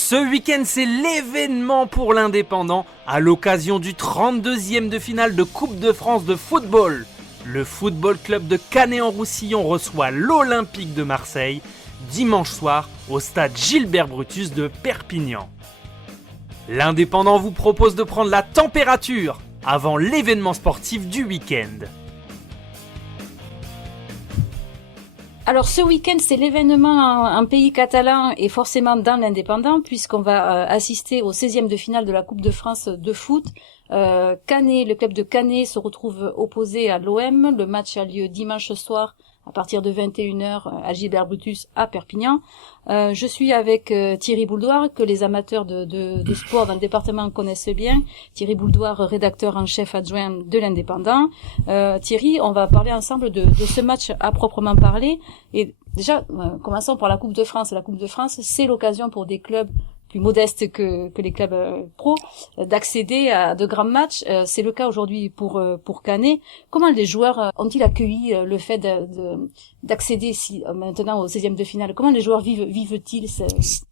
Ce week-end, c'est l'événement pour l'Indépendant à l'occasion du 32e de finale de Coupe de France de football. Le Football Club de Canet-en-Roussillon reçoit l'Olympique de Marseille dimanche soir au stade Gilbert Brutus de Perpignan. L'Indépendant vous propose de prendre la température avant l'événement sportif du week-end. Alors ce week-end, c'est l'événement en pays catalan et forcément dans l'Indépendant puisqu'on va assister au 16e de finale de la Coupe de France de foot. Canet, le club de Canet se retrouve opposé à l'OM. Le match a lieu dimanche soir à partir de 21h à Gilbert Brutus à Perpignan. Je suis avec Thierry Bouldoir, que les amateurs de sport dans le département connaissent bien. Thierry Bouldoir, rédacteur en chef adjoint de l'Indépendant. Thierry, on va parler ensemble de ce match à proprement parler. Et déjà, commençons par la Coupe de France. La Coupe de France, c'est l'occasion pour des clubs plus modestes que les clubs pro d'accéder à de grands matchs. C'est le cas aujourd'hui pour Canet. Comment les joueurs ont-ils accueilli le fait d'accéder maintenant au 16e de finale? Comment les joueurs vivent-ils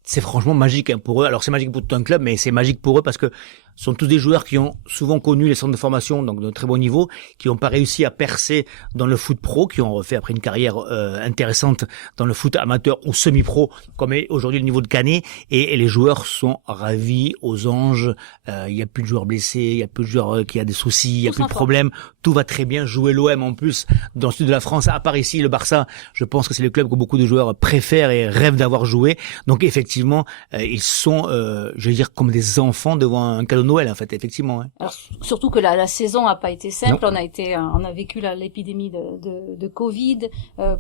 C'est franchement magique pour eux. Alors c'est magique pour tout un club, mais c'est magique pour eux parce que ce sont tous des joueurs qui ont souvent connu les centres de formation, donc de très bon niveau, qui n'ont pas réussi à percer dans le foot pro, qui ont refait après une carrière intéressante dans le foot amateur ou semi-pro, comme est aujourd'hui le niveau de Canet, et les joueurs sont ravis aux anges. Il y a plus de joueurs blessés, il y a plus de joueurs qui a des soucis, il y a plus de problèmes. Tout va très bien. Jouer l'OM en plus dans le sud de la France, à part ici le Barça, je pense que c'est le club que beaucoup de joueurs préfèrent et rêvent d'avoir joué. Donc effectivement, ils sont, je veux dire, comme des enfants devant un cadeau de Noël en fait, effectivement. Hein. Alors, surtout que la saison a pas été simple. On a vécu l'épidémie de Covid.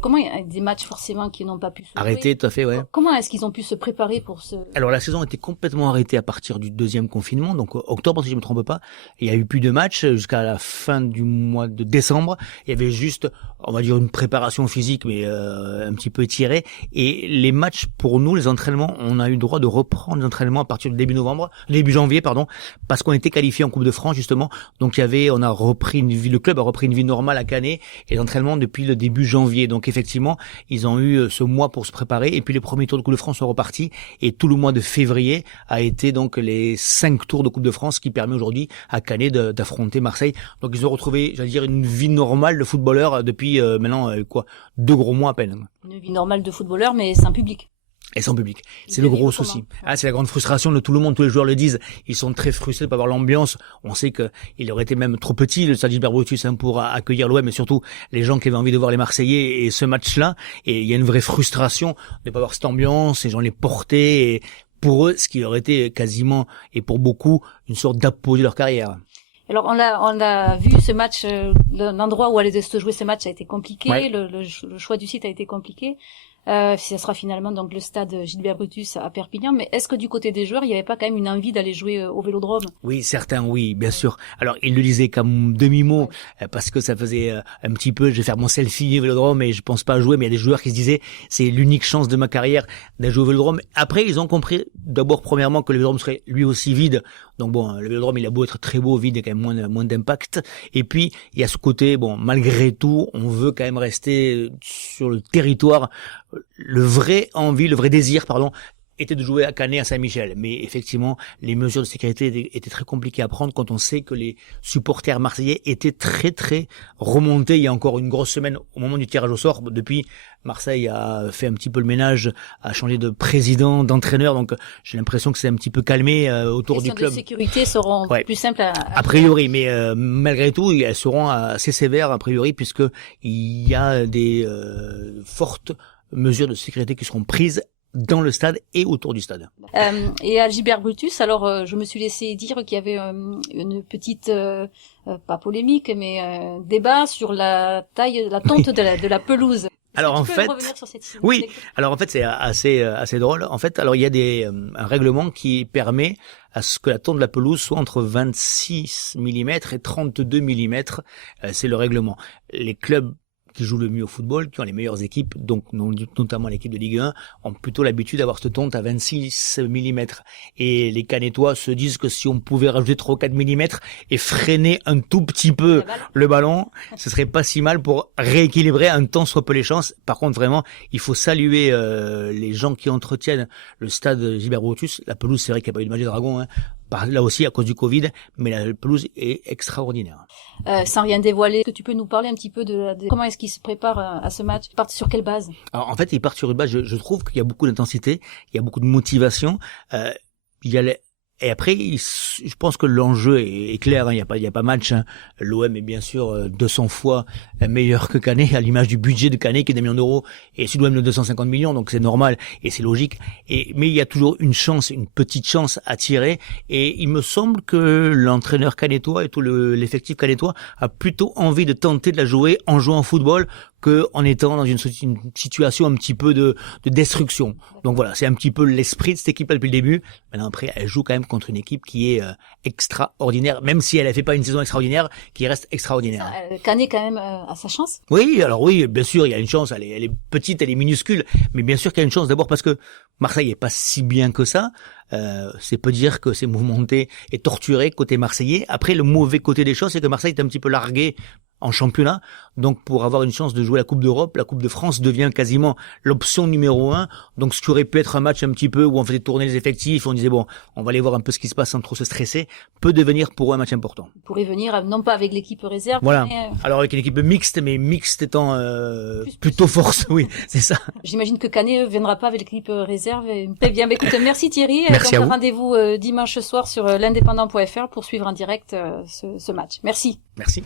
Comment il y a des matchs forcément qui n'ont pas pu se jouer. Arrêté, tout à fait, ouais. Comment est-ce qu'ils ont pu se préparer pour ce... Alors la saison a été complètement arrêtée à partir du deuxième confinement, donc octobre si je me trompe pas. Il y a eu plus de matchs jusqu'à la fin du mois de décembre. Il y avait juste, on va dire, une préparation physique, mais un petit peu étirée. Et les matchs pour nous, les entraînements, on a eu le droit de reprendre les entraînements à partir du début janvier, parce qu'on était qualifié en Coupe de France justement. Donc le club a repris une vie normale à Canet et l'entraînement depuis le début janvier. Donc effectivement, ils ont eu ce mois pour se préparer et puis les premiers tours de Coupe de France sont repartis et tout le mois de février a été donc les 5 tours de Coupe de France qui permet aujourd'hui à Canet d'affronter Marseille. Donc ils ont retrouvé, j'allais dire, une vie normale de footballeur depuis maintenant 2 gros mois à peine. Une vie normale de footballeur mais sans public. Et sans public. C'est le gros souci. C'est la grande frustration de tout le monde, tous les joueurs le disent. Ils sont très frustrés de pas avoir l'ambiance. On sait que il aurait été même trop petit, le stade Gilbert Brutus, pour accueillir l'OM, mais surtout les gens qui avaient envie de voir les Marseillais et ce match-là. Et il y a une vraie frustration de pas avoir cette ambiance, les gens les portaient, et pour eux, ce qui aurait été quasiment, et pour beaucoup, une sorte d'apogée de leur carrière. Alors on a vu ce match, l'endroit où allait se jouer ce match a été compliqué, ouais. Le choix du site a été compliqué. Ça sera finalement donc le stade Gilbert Brutus à Perpignan. Mais est-ce que du côté des joueurs, il n'y avait pas quand même une envie d'aller jouer au Vélodrome? Oui, certains, oui, bien sûr. Alors, ils le disaient comme demi-mot, parce que ça faisait un petit peu, je vais faire mon selfie au Vélodrome et je pense pas à jouer, mais il y a des joueurs qui se disaient, c'est l'unique chance de ma carrière d'aller jouer au Vélodrome. Après, ils ont compris, d'abord, premièrement, que le Vélodrome serait lui aussi vide. Donc bon, le Vélodrome, il a beau être très beau, vide, il y a quand même moins d'impact. Et puis, il y a ce côté, malgré tout, on veut quand même rester sur le territoire. Le vrai désir, était de jouer à Canet, à Saint-Michel. Mais effectivement, les mesures de sécurité étaient très compliquées à prendre quand on sait que les supporters marseillais étaient très très remontés il y a encore une grosse semaine au moment du tirage au sort. Depuis, Marseille a fait un petit peu le ménage, a changé de président, d'entraîneur, donc j'ai l'impression que c'est un petit peu calmé autour du club. Les questions de sécurité seront plus simples a priori, mais malgré tout, elles seront assez sévères a priori, puisque il y a des fortes mesures de sécurité qui seront prises dans le stade et autour du stade. Et à Gilbert Brutus, alors je me suis laissé dire qu'il y avait une petite, pas polémique, mais débat sur la tonte de la pelouse. Alors en fait, oui. Alors en fait, c'est assez drôle. En fait, alors il y a un règlement qui permet à ce que la tonte de la pelouse soit entre 26 mm et 32 mm. C'est le règlement. Les clubs qui jouent le mieux au football, qui ont les meilleures équipes, donc notamment l'équipe de Ligue 1, ont plutôt l'habitude d'avoir cette tonte à 26 mm. Et les Canétois se disent que si on pouvait rajouter 3 ou 4 mm et freiner un tout petit peu le ballon, ce serait pas si mal pour rééquilibrer un tant soit peu les chances. Par contre, vraiment, il faut saluer les gens qui entretiennent le stade Gilbert Brutus. La pelouse, c'est vrai qu'il n'y a pas eu de match de dragon, hein. Là aussi à cause du Covid, mais la pelouse est extraordinaire. Sans rien dévoiler, est-ce que tu peux nous parler un petit peu de comment est-ce qu'ils se préparent à ce match? Ils partent sur quelle base? Alors en fait, ils partent sur une base, je trouve qu'il y a beaucoup d'intensité, il y a beaucoup de motivation, et après, je pense que l'enjeu est clair, hein. Il y a pas match, hein. L'OM est bien sûr 200 fois meilleur que Canet, à l'image du budget de Canet qui est d'1 million d'euros, et Sud-Ouest de 250 millions, donc c'est normal, et c'est logique. Mais il y a toujours une chance, une petite chance à tirer, et il me semble que l'entraîneur canétois et tout l'effectif canétois a plutôt envie de tenter de la jouer en jouant au football, que en étant dans une situation un petit peu de destruction. Donc voilà, c'est un petit peu l'esprit de cette équipe-là depuis le début. Maintenant après, elle joue quand même contre une équipe qui est extraordinaire, même si elle a fait pas une saison extraordinaire, qui reste extraordinaire. Canet quand même a sa chance. Oui, alors oui, bien sûr, il y a une chance. Elle est petite, elle est minuscule, mais bien sûr qu'il y a une chance. D'abord parce que Marseille est pas si bien que ça. C'est peu dire que c'est mouvementé et torturé côté marseillais. Après, le mauvais côté des choses, c'est que Marseille est un petit peu largué en championnat. Donc, pour avoir une chance de jouer la Coupe d'Europe, la Coupe de France devient quasiment l'option numéro 1. Donc, ce qui aurait pu être un match un petit peu où on faisait tourner les effectifs, on disait bon, on va aller voir un peu ce qui se passe sans trop se stresser, peut devenir pour eux un match important. Vous pourrez venir, non pas avec l'équipe réserve, voilà. Mais alors avec une équipe mixte, mais mixte étant plutôt force, oui, c'est ça. J'imagine que Canet viendra pas avec l'équipe réserve. Très bien, écoute, merci Thierry. Merci à vous. Rendez-vous dimanche soir sur l'indépendant.fr pour suivre en direct ce match. Merci. Merci.